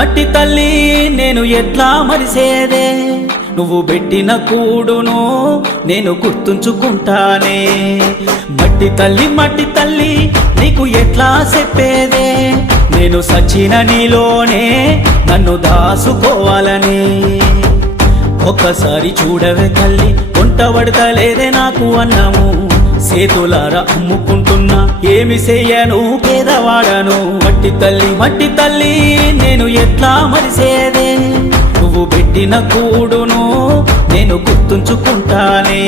మట్టి తల్లి నేను ఎట్లా మరిసేదే, నువ్వు పెట్టిన కూడును నేను గుర్తుంచుకుంటానే. మట్టి తల్లి నీకు ఎట్లా చెప్పేదే, నేను సచిన నీలోనే నన్ను దాసుకోవాలని. ఒక్కసారి చూడవే తల్లి, వంట పడతలేదే నాకు అన్నము, సేతులారా అమ్ముకుంటున్నా ఏమి చెయ్యను పేదవాడను. మట్టి తల్లి నేను ఎట్లా మరిసేదే, నువ్వు పెట్టిన కూడును నేను గుర్తుంచుకుంటానే.